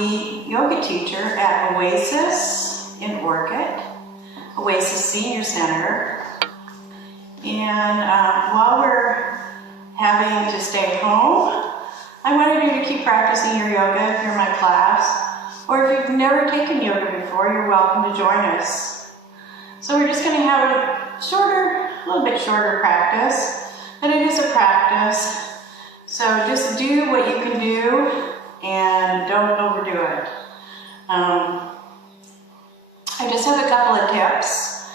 the yoga teacher at OASIS in Orchid, OASIS Senior Center. And while we're having to stay home, I wanted you to keep practicing your yoga if you're in my class, or if you've never taken yoga before, you're welcome to join us. So we're just going to have a little bit shorter practice, but it is a practice. So just do what you can do and don't overdo it. I just have a couple of tips,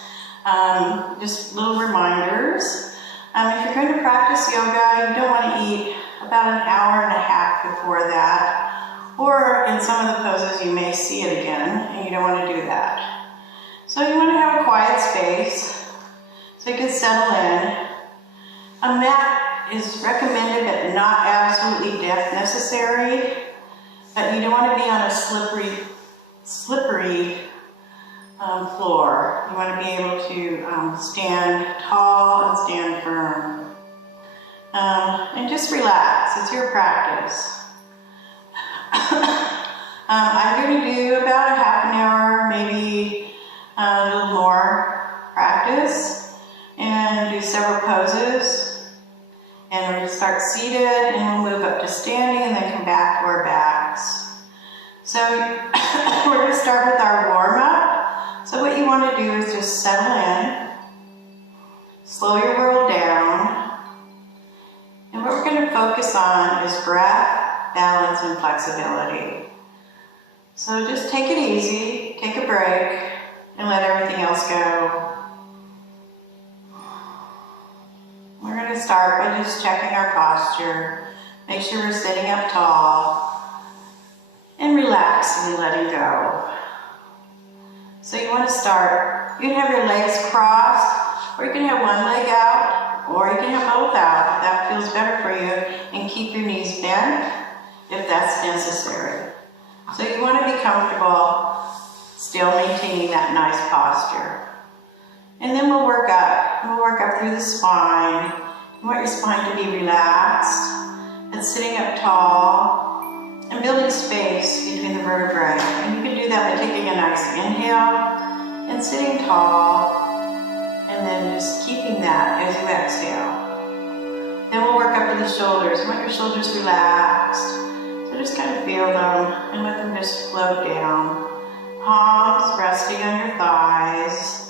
just little reminders. If you're going to practice yoga, you don't want to eat about an hour and a half before that, or in some of the poses you may see it again, and you don't want to do that. So you want to have a quiet space so you can settle in. A mat is recommended but not absolutely necessary, but you don't want to be on a slippery floor. You want to be able to stand tall and stand firm. And just relax, it's your practice. I'm going to do about a half an hour, maybe a little more practice, and do several poses. And we're going to start seated, and we'll move up to standing, and then come back to our backs. So we're going to start with our warm-up. So what you want to do is just settle in, slow your world down, and what we're going to focus on is breath, balance, and flexibility. So just take it easy, take a break, and let everything else go. We're going to start by just checking our posture. Make sure we're sitting up tall and relaxing and letting go. So you want to start, you can have your legs crossed, or you can have one leg out, or you can have both out if that feels better for you, and keep your knees bent if that's necessary. So you want to be comfortable still maintaining that nice posture. And then we'll work up. We'll work up through the spine. You want your spine to be relaxed and sitting up tall and building space between the vertebrae. And you can do that by taking a nice inhale and sitting tall, and then just keeping that as you exhale. Then we'll work up to the shoulders. You want your shoulders relaxed. So just kind of feel them and let them just float down. Palms resting on your thighs.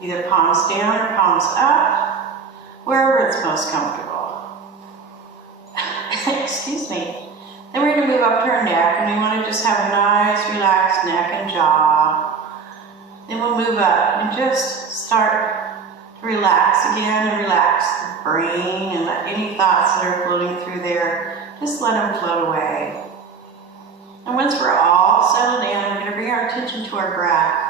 Either palms down or palms up, wherever it's most comfortable. Excuse me. Then we're going to move up to our neck, and we want to just have a nice relaxed neck and jaw. Then we'll move up and just start to relax again, and relax the brain, and let any thoughts that are floating through there, just let them float away. And once we're all settled in, we're going to bring our attention to our breath.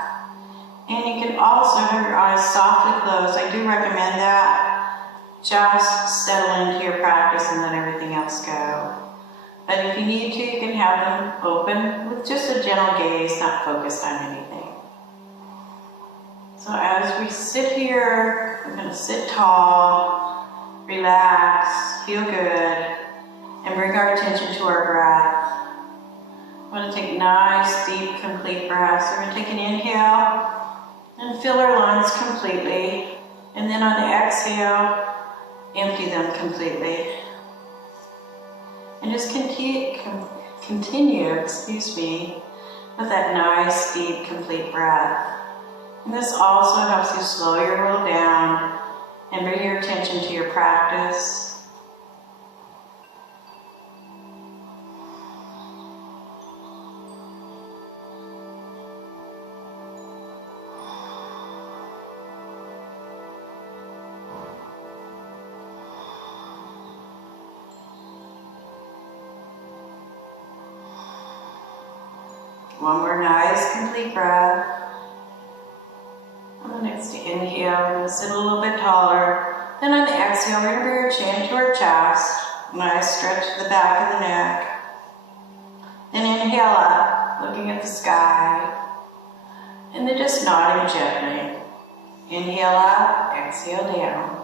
And you can also have your eyes softly closed. I do recommend that. Just settle into your practice and let everything else go. But if you need to, you can have them open with just a gentle gaze, not focused on anything. So as we sit here, we're going to sit tall, relax, feel good, and bring our attention to our breath. We want to take nice, deep, complete breaths. So we're going to take an inhale and fill our lungs completely, and then on the exhale, empty them completely. And just continue, with that nice, deep, complete breath. And this also helps you slow your world down and bring your attention to your practice. One more nice, complete breath. On the next inhale, we're going to sit a little bit taller. Then on the exhale, we're going to bring our chin to our chest. Nice stretch to the back of the neck. Then inhale up, looking at the sky. And then just nodding gently. Inhale up, exhale down.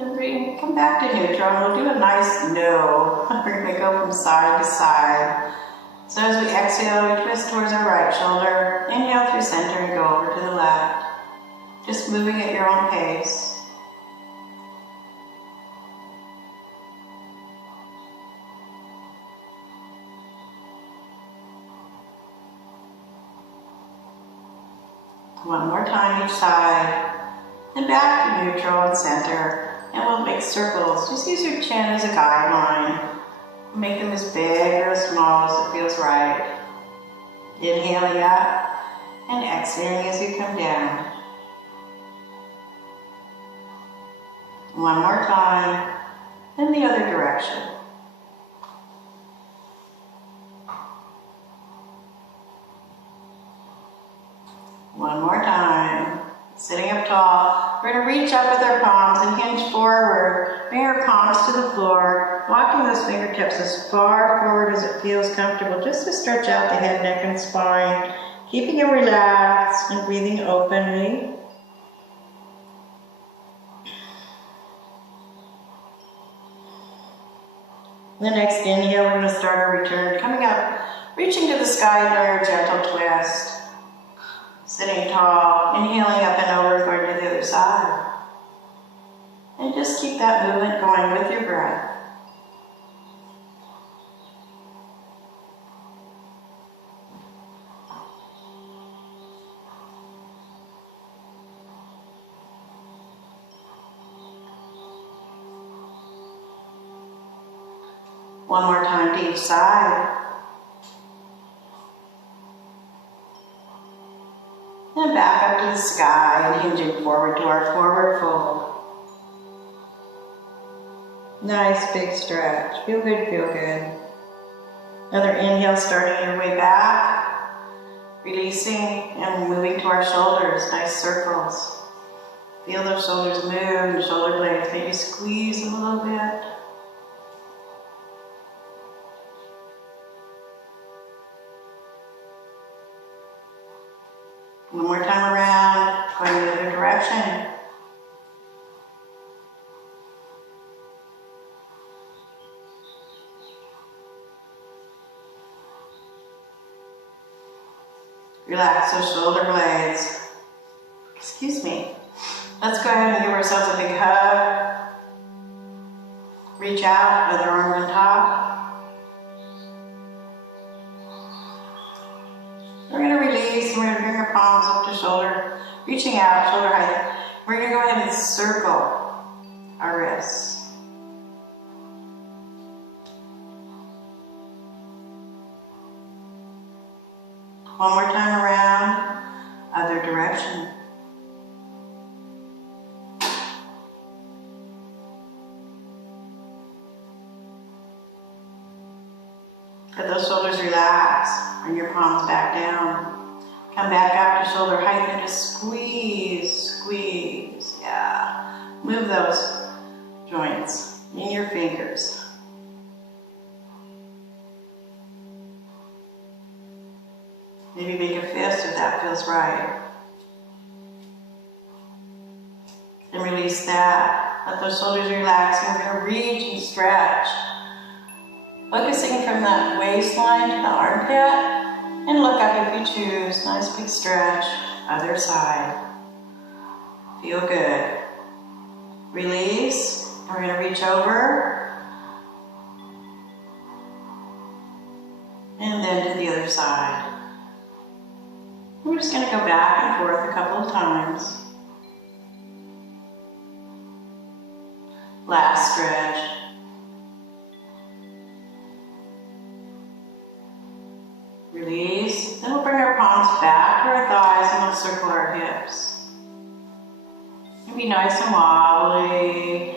Then come back to neutral, and we'll do a nice no. We're going to go from side to side. So as we exhale, we twist towards our right shoulder, inhale through center and go over to the left. Just moving at your own pace. One more time each side, and back to neutral and center, and we'll make circles. Just use your chin as a guideline. Make them as big or as small as it feels right. Inhaling up and exhaling as you come down. One more time, in the other direction. One more time. Sitting up tall, we're going to reach up with our palms and hinge forward. Bring our palms to the floor, walking those fingertips as far forward as it feels comfortable, just to stretch out the head, neck, and spine. Keeping it relaxed and breathing openly. The next inhale, we're going to start our return. Coming up, reaching to the sky in our gentle twist. Sitting tall, inhaling up and over, going to the other side. And just keep that movement going with your breath. One more time to each side. And back up to the sky and hinging forward to our forward fold. Nice big stretch. Feel good, feel good. Another inhale, starting your way back. Releasing and moving to our shoulders. Nice circles. Feel those shoulders move, the shoulder blades. Maybe squeeze them a little bit. One more time around, going the other direction. Relax those shoulder blades. Excuse me. Let's go ahead and give ourselves a big hug. Reach out, other arm on top. We're going to release, and we're going to bring our palms up to shoulder, reaching out, shoulder height. We're going to go ahead and circle our wrists. One more time around, other direction. Let those shoulders relax. Bring your palms back down. Come back up to shoulder height and just squeeze, squeeze. Yeah. Move those joints in your fingers. Maybe make a fist if that feels right. And release that. Let those shoulders relax. And we're going to reach and stretch. Focusing from that waistline to the armpit, and look up if you choose. Nice big stretch. Other side. Feel good. Release. And we're going to reach over. And then to the other side. We're just going to go back and forth a couple of times. Last stretch. Release. Then we'll bring our palms back to our thighs and we'll circle our hips. It'll be nice and wobbly.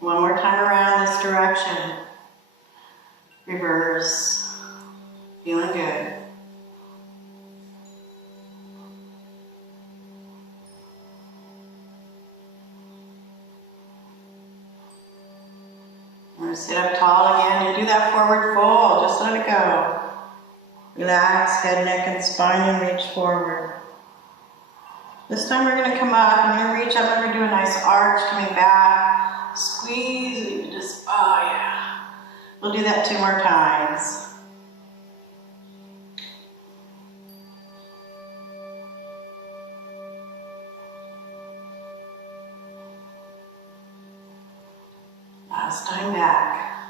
One more time around this direction. Reverse. Feeling good. We're going to sit up tall again and do that forward fold. Just let it go. Relax head, neck, and spine and reach forward. This time we're going to come up and we're going to reach up and we're going to do a nice arch coming back. Squeeze, and you just, oh yeah. We'll do that 2 more times. Last time back.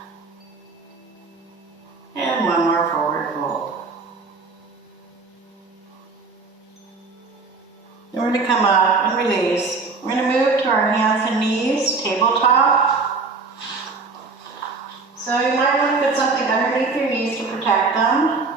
And 1 more forward fold. Then we're going to come up and release. We're going to move to our hands and knees, tabletop. So you might want to put something underneath your knees to protect them.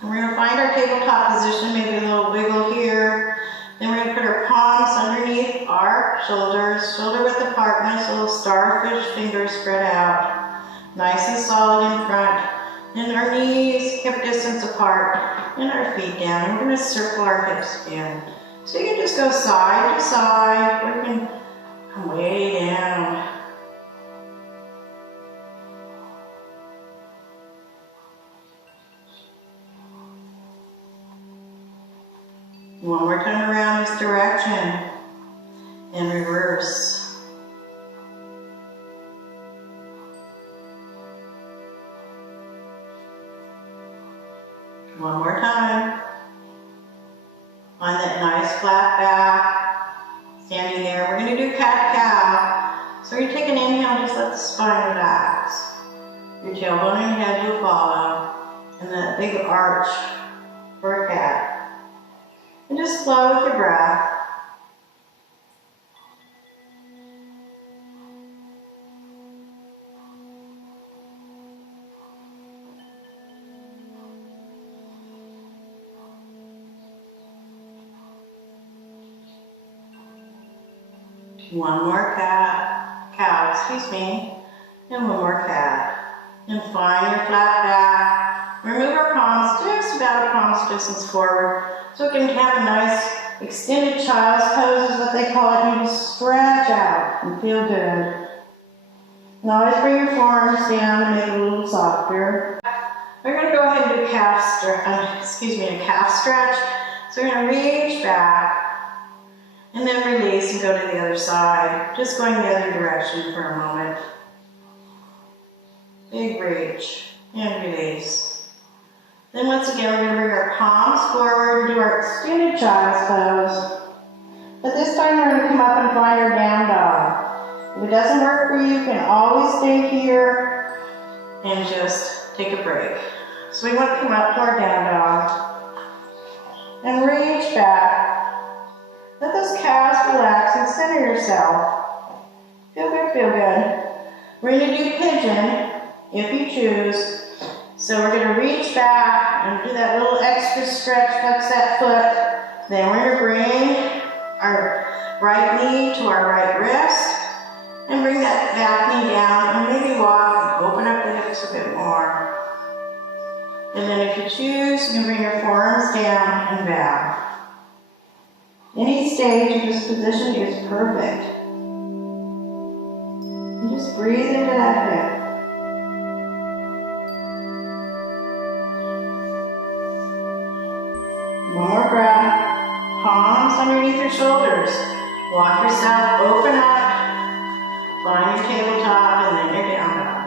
And we're going to find our tabletop position, maybe a little wiggle here. Then we're going to put our palms underneath our shoulders, shoulder width apart, nice little starfish fingers spread out, nice and solid in front. Then our knees hip distance apart, and our feet down. And we're going to circle our hips in. So you can just go side to side, or you can come way down. One more time around this direction and reverse. One more time. Find that nice flat back. Standing there. We're going to do cat-cow. So you're taking an inhale, just let the spine relax. Your tailbone and head will follow. And that big arch for a cat. And just flow with your breath. One more cow, excuse me, and 1 more cat. And find your flat back. Remove our palms just about a palm's distance forward. So we can have a nice extended child's pose is what they call it. And you just stretch out and feel good. And always bring your forearms down and make it a little softer. We're going to go ahead and do a calf stretch. So we're going to reach back and then release and go to the other side. Just going the other direction for a moment. Big reach and release. Then once again, we're going to bring our palms forward and do our extended child's pose. But this time we're going to come up and find our down dog. If it doesn't work for you, you can always stay here and just take a break. So we want to come up to our down dog and reach back. Let those calves relax and center yourself. Feel good, feel good. We're going to do pigeon if you choose. So we're going to reach back and do that little extra stretch, flex that foot. Then we're going to bring our right knee to our right wrist and bring that back knee down and maybe walk and open up the hips a bit more. And then if you choose, you can bring your forearms down and back. Any stage of this position is perfect. And just breathe into that hip. One more breath. Palms underneath your shoulders. Walk yourself, open up. Find your tabletop and then your down dog.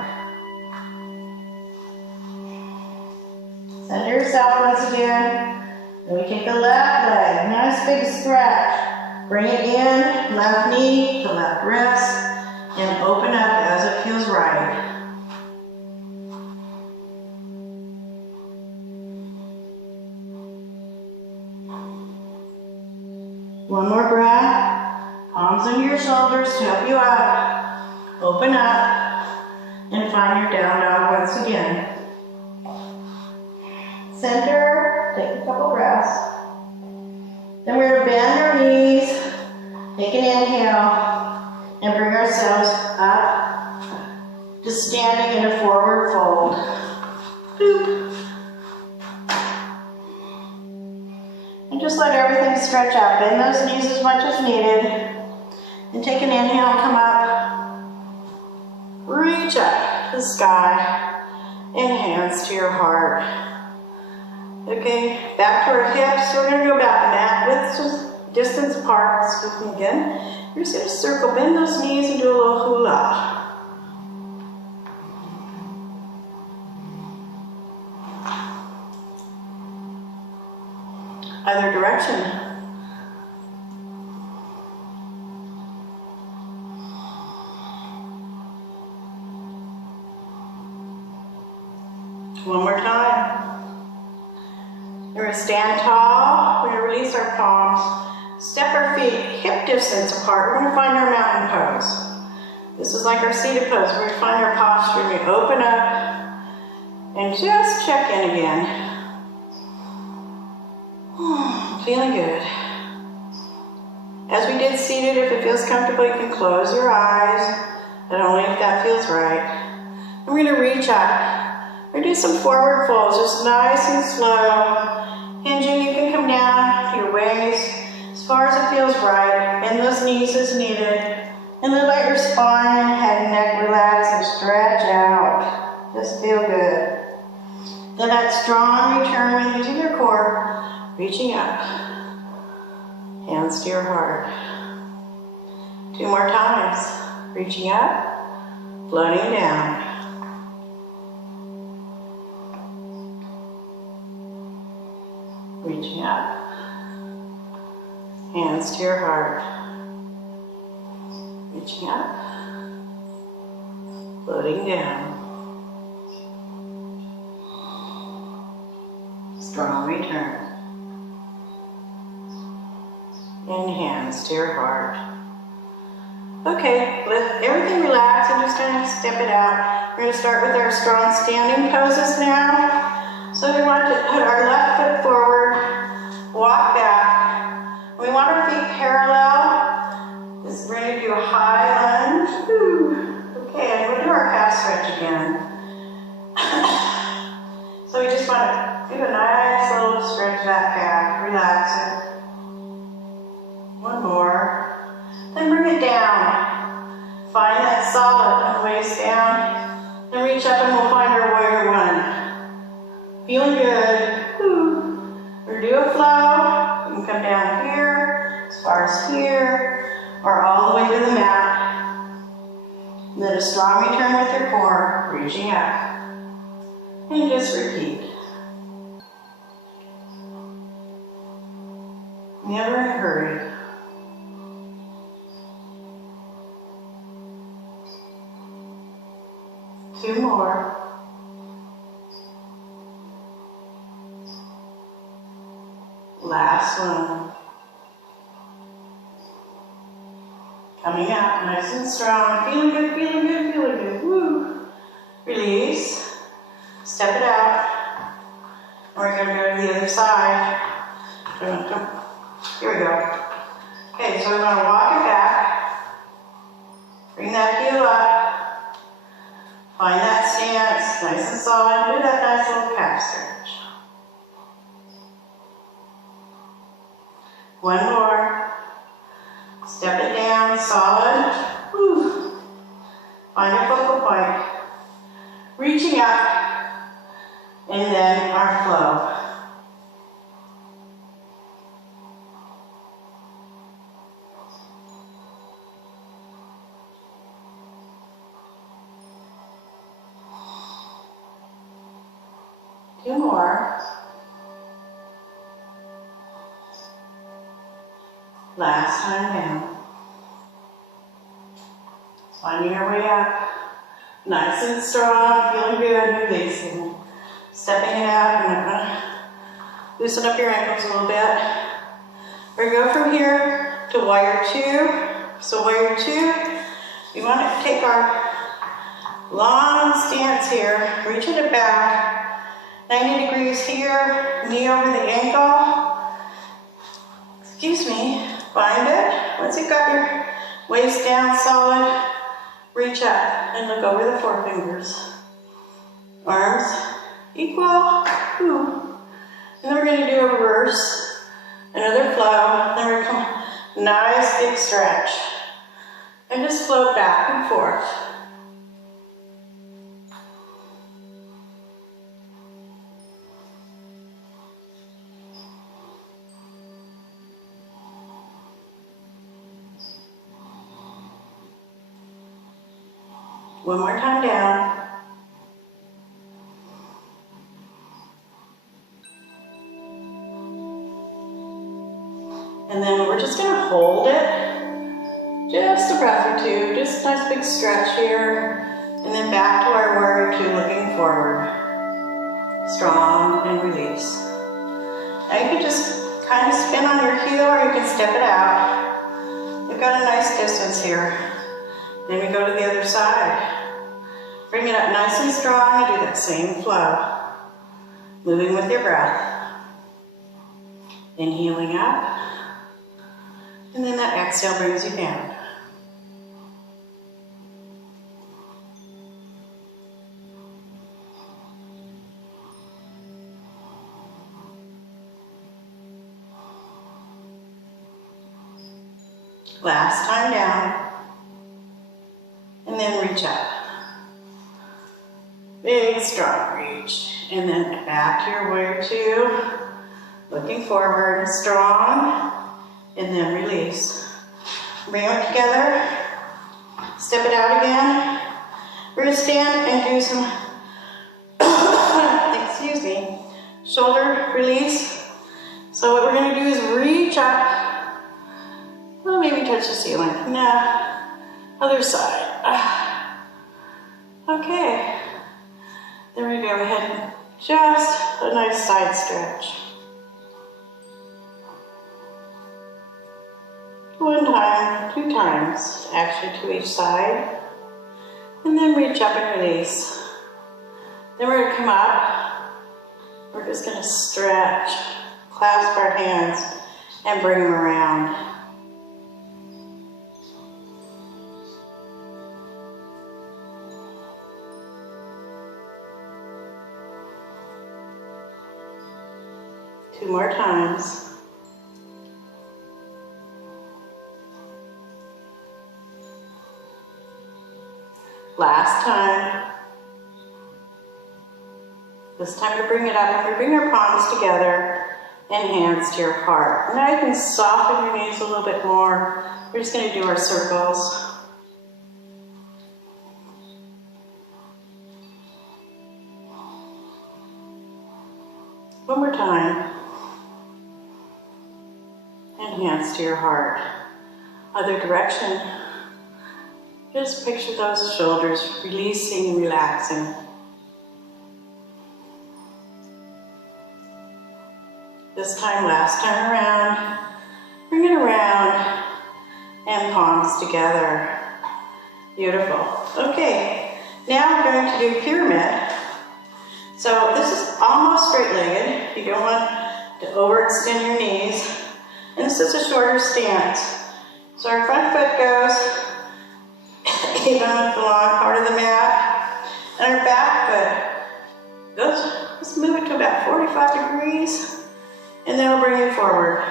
Center yourself once again. Then we take the left leg. Nice big stretch. Bring it in, left knee to left wrist, and open up as it feels right. One more breath. Palms under your shoulders to help you out. Open up and find your down dog once again. Center, take a couple breaths. Then we're going to bend our knees, take an inhale, and bring ourselves up to standing in a forward fold. Boop. And just let everything stretch out. Bend those knees as much as needed. And take an inhale, come up. Reach up to the sky and hands to your heart. Okay, back to our hips. We're going to go about mat width distance apart. Excuse me again. You're just going to circle, bend those knees and do a little hula. Other direction. One more time. We're going to stand tall. We're going to release our palms. Step our feet hip distance apart. We're going to find our mountain pose. This is like our seated pose. We're going to find our posture. We're going to open up and just check in again. Feeling good. As we did seated, if it feels comfortable, you can close your eyes, but only if that feels right. And we're going to reach up. We're going to do some forward folds, just nice and slow. Hinging, you can come down to your waist as far as it feels right. Bend those knees as needed. And then let your spine, head and neck relax and stretch out. Just feel good. Then that strong return into your core. Reaching up, hands to your heart. 2 more times. Reaching up, floating down. Reaching up, hands to your heart. Reaching up, floating down. Strong return. And hands to your heart. Okay, let everything relax and just kind of step it out. We're going to start with our strong standing poses now. So we want to put our left foot forward, walk back. We want our feet parallel. We're going to do a high lunge. Woo. Okay, and we'll do our calf stretch again. So we just want to do a nice little stretch of that calf, relax it. One more. Then bring it down. Find that solid waist down. Then reach up and we'll find our warrior one. Feeling good. Woo. We're do a flow. You can come down here, as far as here, or all the way to the mat. And then a strong return with your core, reaching up. And just repeat. Never in a hurry. Two more. Last one. Coming out nice and strong. Feeling good, feeling good, feeling good. Woo. Release. Step it out. And we're going to go to the other side. Here we go. Okay, so we're going to walk it back. Bring that heel up. Find that stance, nice and solid. Do that nice little calf stretch. One more. Step it down, solid. Woo. Find your focal point. Reaching up, and then our flow. Two more. Last time down. Finding our way up. Nice and strong, feeling good, releasing. Stepping it out, and I'm gonna loosen up your ankles a little bit. We're gonna go from here to warrior two. So warrior two, we want to take our long stance here, reaching it back. 90 degrees here, knee over the ankle. Excuse me, find it. Once you've got your waist down solid, reach up and look over the forefingers. Arms equal. Ooh. And then we're going to do a reverse, another flow. Then we're going to come, nice big stretch. And just float back and forth. One more time down. And then we're just gonna hold it. Just a breath or two, just a nice big stretch here. And then back to our warrior two, looking forward. Strong and release. Now you can just kind of spin on your heel or you can step it out. We've got a nice distance here. Then we go to the other side. Bring it up nice and strong and do that same flow. Moving with your breath. Inhaling up. And then that exhale brings you down. Last time down. And then reach up. Big, strong reach. And then back to your warrior two. Looking forward, strong. And then release. Bring it together. Step it out again. We're going to stand and do some, excuse me, shoulder release. So what we're going to do is reach up. Well, maybe touch the ceiling. Nah. Other side. Okay. There we go. Ahead. Just a nice side stretch. One time, two times, actually to each side. And then reach up and release. Then we're going to come up. We're just going to stretch, clasp our hands, and bring them around. Two more times. Last time. This time we bring it up and we bring our palms together and hands to your heart. Now you can soften your knees a little bit more. We're just going to do our circles. One more time. And hands to your heart. Other direction. Just picture those shoulders releasing and relaxing. This time, last time around, bring it around and palms together. Beautiful. Okay, now we're going to do pyramid. So this is almost straight-legged. You don't want to overextend your knees. And this is a shorter stance. So our front foot goes even with the long part of the mat. And our back foot goes, let's move it to about 45 degrees. And then we'll bring it forward.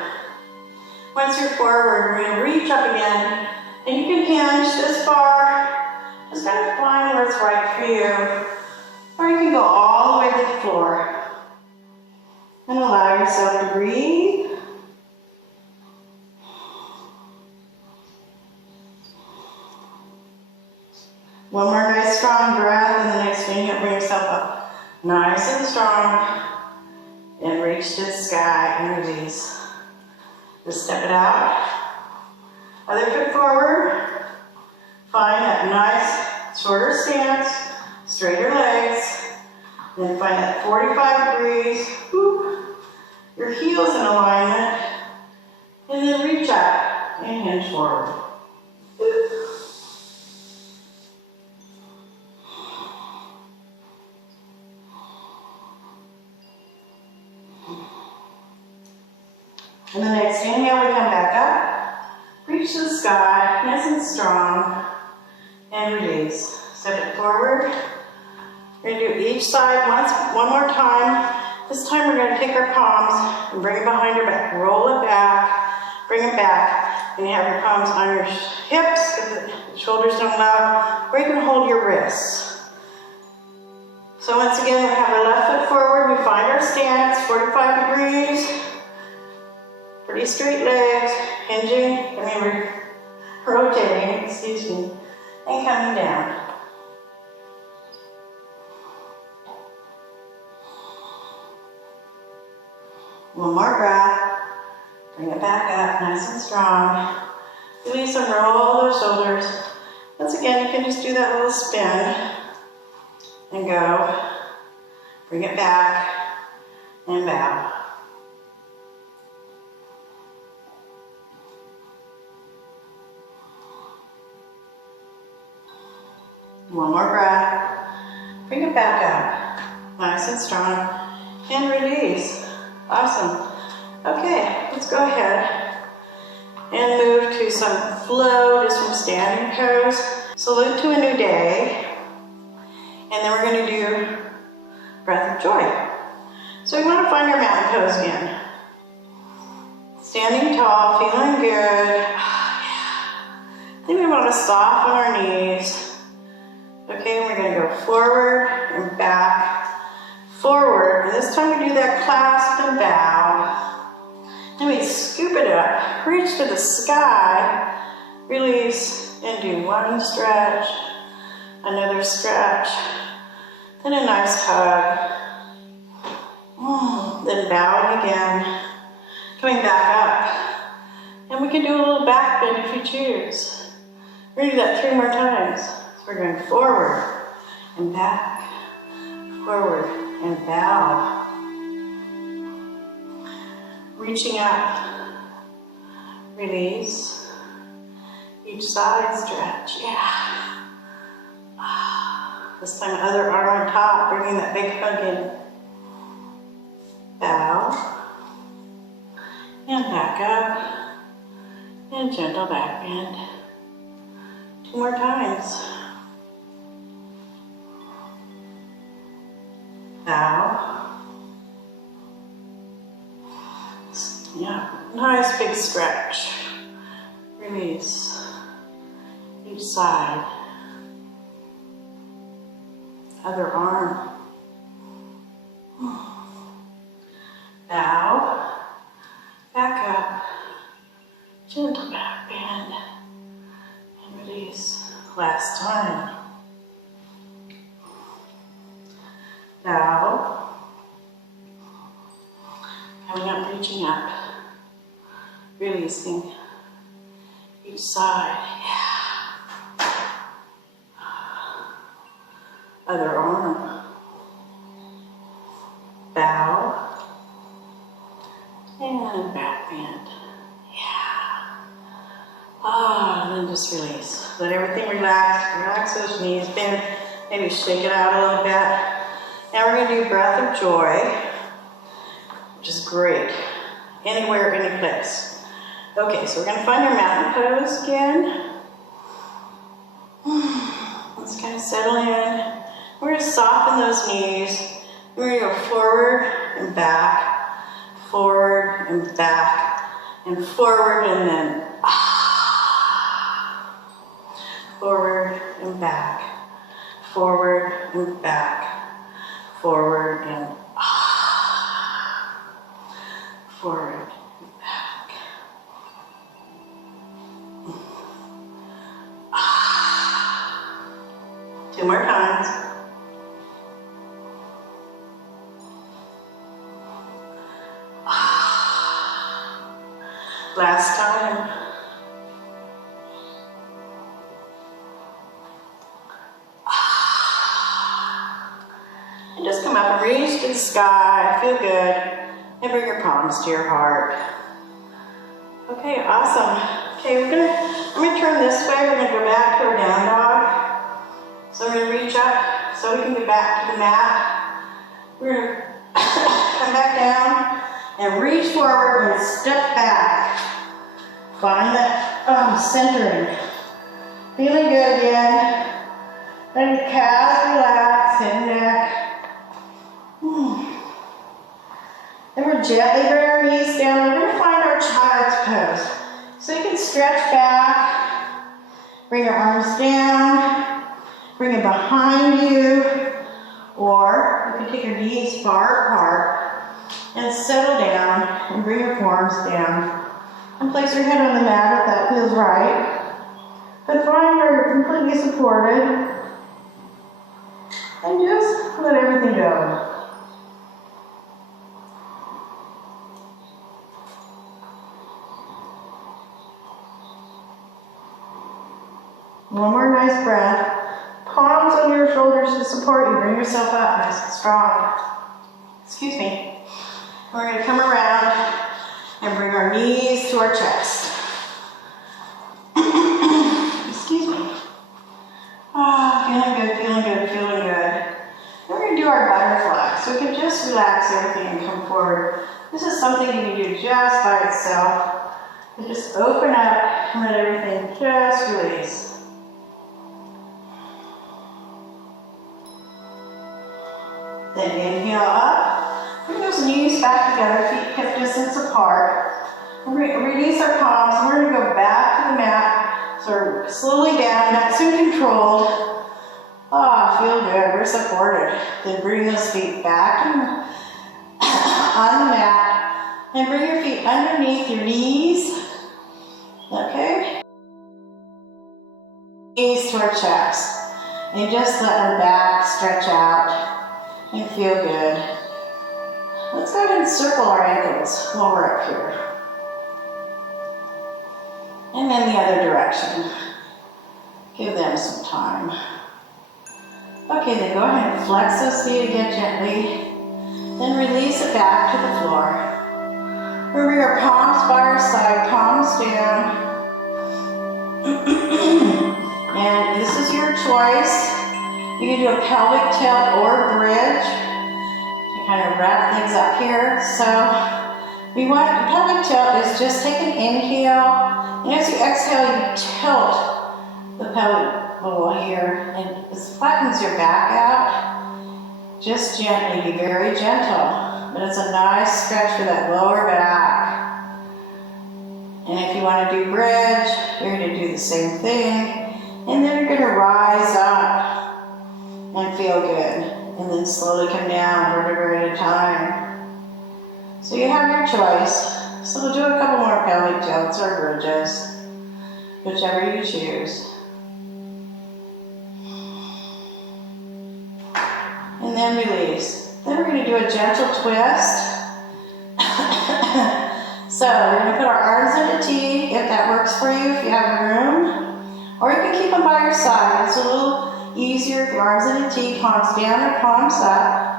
Once you're forward, we're going to reach up again. And you can hinge this far. Just kind of find where it's right for you. Or you can go all the way to the floor. And allow yourself to breathe. One more nice strong breath, and the next thing you bring yourself up nice and strong, and reach to the sky and release. Just step it out. Other foot forward. Find that nice shorter stance, straighter legs. Then find that 45 degrees. Whoop. Your heels in alignment, and then reach up and hinge forward. And the next inhale, we come back up, reach to the sky, nice and strong, and release. Step it forward. We're going to do each side one more time. This time we're going to take our palms and bring it behind your back. Roll it back, bring it back, and you have your palms on your hips if the shoulders don't allow, or you can hold your wrists. So once again, we have our left foot forward, we find our stance, 45 degrees. Pretty straight legs, hinging, rotating, excuse me, and coming down. One more breath. Bring it back up, nice and strong. Release and roll those shoulders. Once again, you can just do that little spin and go. Bring it back and bow. One more breath. Bring it back up, nice and strong, and release. Awesome. Okay, let's go ahead and move to some flow, just from standing pose. Salute to a new day. And then we're going to do breath of joy. So we want to find our mountain pose again. Standing tall, feeling good. I think we want to soften our knees. Okay, we're going to go forward and back, forward. And this time we do that clasp and bow. Then we scoop it up, reach to the sky, release, and do one stretch, another stretch, then a nice hug. Then bowing again, coming back up. And we can do a little back bend if you choose. We're going to do that 3 more times. We're going forward and back, forward and bow. Reaching up, release, each side stretch, yeah. This time other arm on top, bringing that big hug in. Bow, and back up, and gentle back bend. 2 more times. Bow. Yeah, nice big stretch. Release. Each side. Other arm. Bow. Back up. Gentle back bend. And release. Last time. Bow. Coming up, reaching up. Releasing each side. Yeah. Other arm. Bow. And back bend. Yeah. And then just release. Let everything relax. Relax those knees. Bend. Maybe shake it out a little bit. Now we're going to do breath of joy, which is great. Anywhere, any place. Okay, so we're going to find our mountain pose again. Let's kind of settle in. We're going to soften those knees. We're going to go forward and back, forward and back, and forward and then forward and back, forward and back. Forward and forward and back. Two more times. Last time. Just come up and reach to the sky, feel good, and bring your palms to your heart. Okay, awesome. Okay, I'm gonna turn this way. We're gonna go back to our down dog. So we're gonna reach up so we can get back to the mat. We're gonna come back down and reach forward and step back. Find that centering. Feeling good again. Let your calves relax, head and neck. Then we're gently bring our knees down. We're going to find our child's pose. So you can stretch back, bring your arms down, bring it behind you, or you can take your knees far apart and settle down and bring your forearms down. And place your head on the mat if that feels right. But find where you're completely supported. And just let everything go. One more nice breath. Palms on your shoulders to support you. Bring yourself up nice and strong. Excuse me. We're going to come around and bring our knees to our chest. Excuse me. Ah, feeling good, feeling good, feeling good. Then we're going to do our butterfly. So we can just relax everything and come forward. This is something you can do just by itself. And just open up and let everything just release. Then inhale up. Bring those knees back together, feet hip distance apart. Release our palms. We're going to go back to the mat. So we're slowly down, nice and controlled. Ah, feel good. We're supported. Then bring those feet back on the mat. And bring your feet underneath your knees. Okay? Knees to our chest. And just let our back stretch out and feel good. Let's go ahead and circle our ankles while we're up here. And then the other direction. Give them some time. Okay, then go ahead and flex those feet again gently. Then release it back to the floor. Bring our palms by our side, palms down. And this is your choice. You can do a pelvic tilt or bridge to kind of wrap things up here. So we want a pelvic tilt is just take an inhale, and as you exhale, you tilt the pelvic bowl here, and this flattens your back out. Just gently, be very gentle, but it's a nice stretch for that lower back. And if you want to do bridge, you're going to do the same thing, and then you're going to rise up and feel good, and then slowly come down vertebra at a time. So you have your choice. So we'll do a couple more pelvic tilts or bridges, whichever you choose. And then release. Then we're going to do a gentle twist. So we're going to put our arms in a T, if that works for you, if you have room. Or you can keep them by your side. It's a little easier if your arms in a T, palms down or palms up.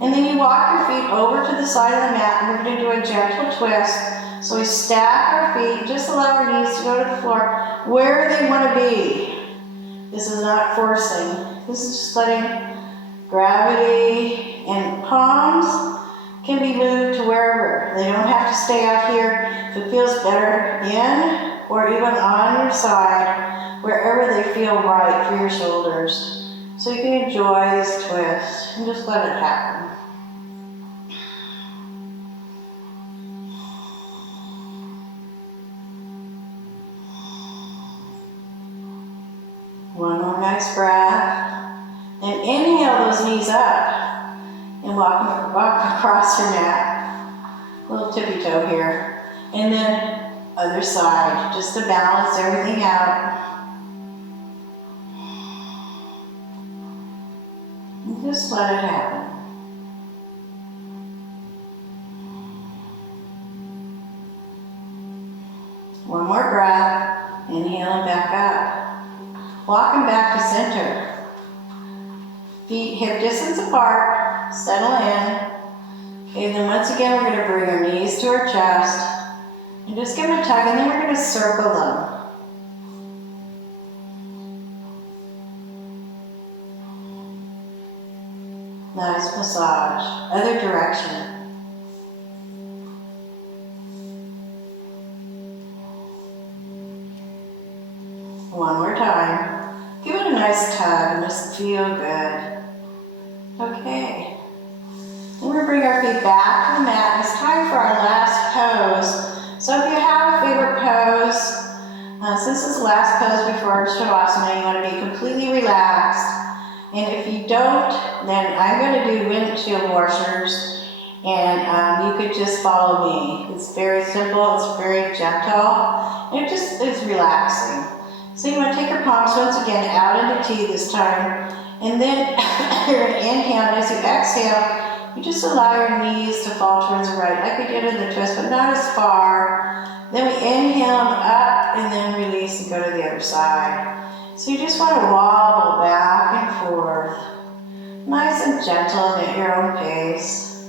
And then you walk your feet over to the side of the mat, and we're going to do a gentle twist. So we stack our feet, just allow our knees to go to the floor where they want to be. This is not forcing. This is just letting gravity, and palms can be moved to wherever. They don't have to stay out here. If it feels better in or even on your side, wherever they feel right for your shoulders. So you can enjoy this twist and just let it happen. One more nice breath. And inhale those knees up and walk across your mat. A little tippy toe here. And then other side, just to balance everything out. And just let it happen. One more breath. Inhaling back up. Walking back to center. Feet hip distance apart, settle in. Okay, then once again we're going to bring our knees to our chest and just give them a tug, and then we're going to circle them. Nice massage. Other direction. One more time. Give it a nice tug and just feel good. Okay. Then we're going to bring our feet back to the mat. It's time for our last pose. So if you have a favorite pose, since this is the last pose before Shavasana, you want to be completely relaxed. And if you don't, then I'm going to do windshield washers, and you could just follow me. It's very simple, it's very gentle, and it just is relaxing. So you want to take your palms once again out into T this time, and then you're going to inhale, and as you exhale, you just allow your knees to fall towards the right, like we did in the twist, but not as far. Then we inhale them up, and then release and go to the other side. So you just want to wobble back and forth, nice and gentle and at your own pace.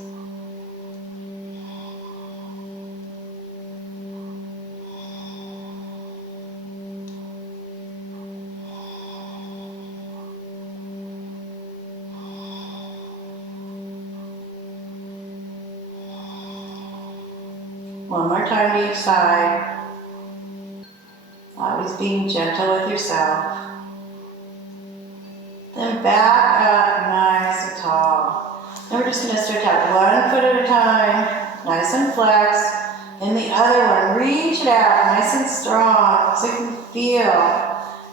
One more time to each side. Always being gentle with yourself. Then back up nice and tall. Then we're just going to stretch out 1 foot at a time, nice and flexed. Then the other one, reach it out nice and strong so you can feel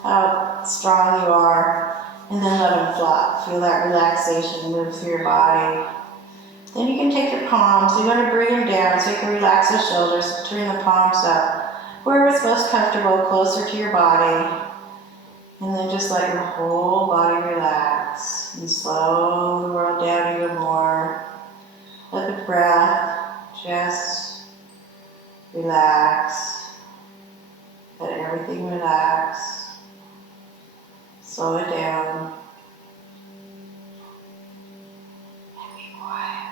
how strong you are. And then let them flop. Feel that relaxation move through your body. Then you can take your palms, so you want to bring them down so you can relax the shoulders, turn the palms up, wherever it's most comfortable, closer to your body. And then just let your whole body relax and slow the world down even more. Let the breath just relax. Let everything relax. Slow it down. And be quiet.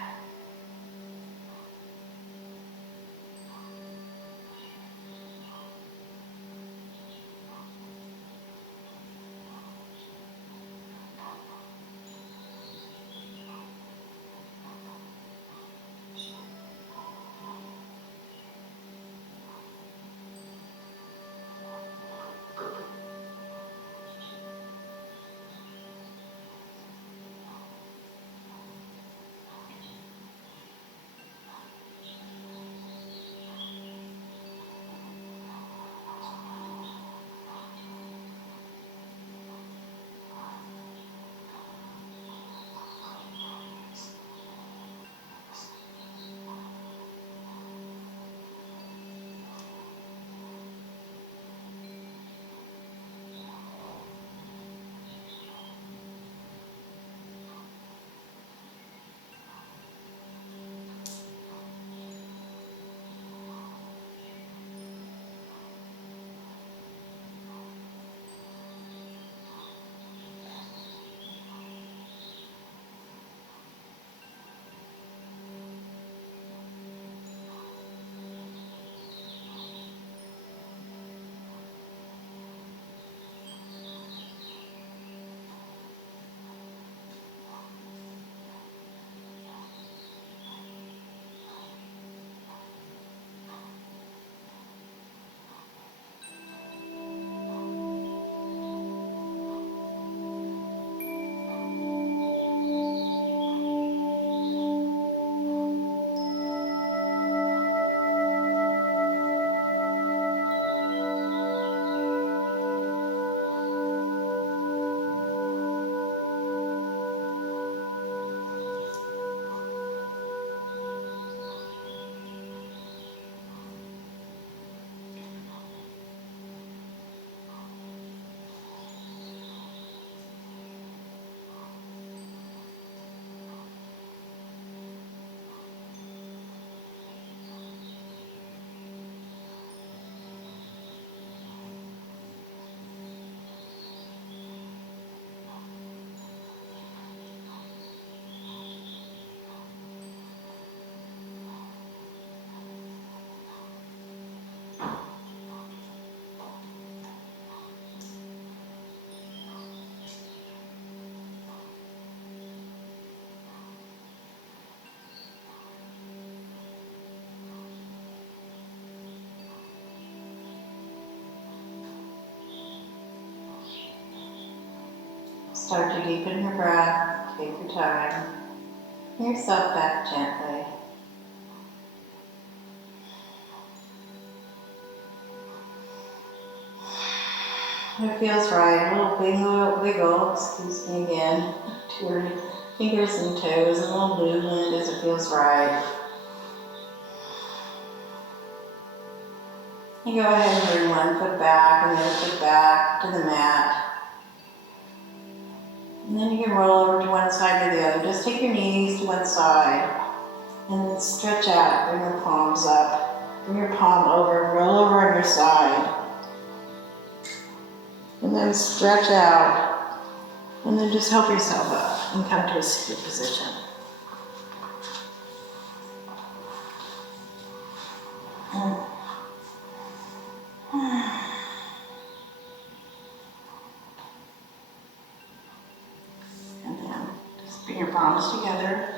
Start to deepen your breath. Take your time. Bring yourself back gently. It feels right. A little wiggle, excuse me again, to your fingers and toes. A little movement as it feels right. You go ahead and bring 1 foot back and the other foot back to the mat. And then you can roll over to one side or the other. Just take your knees to one side and then stretch out. Bring your palms up. Bring your palm over, roll over on your side. And then stretch out. And then just help yourself up and come to a seated position. And then just bring your palms together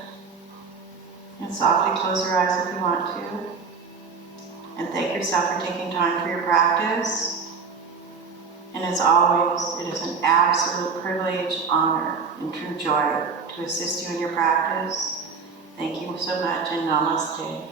and softly close your eyes if you want to. And thank yourself for taking time for your practice. And as always, it is an absolute privilege, honor, and true joy to assist you in your practice. Thank you so much, and namaste.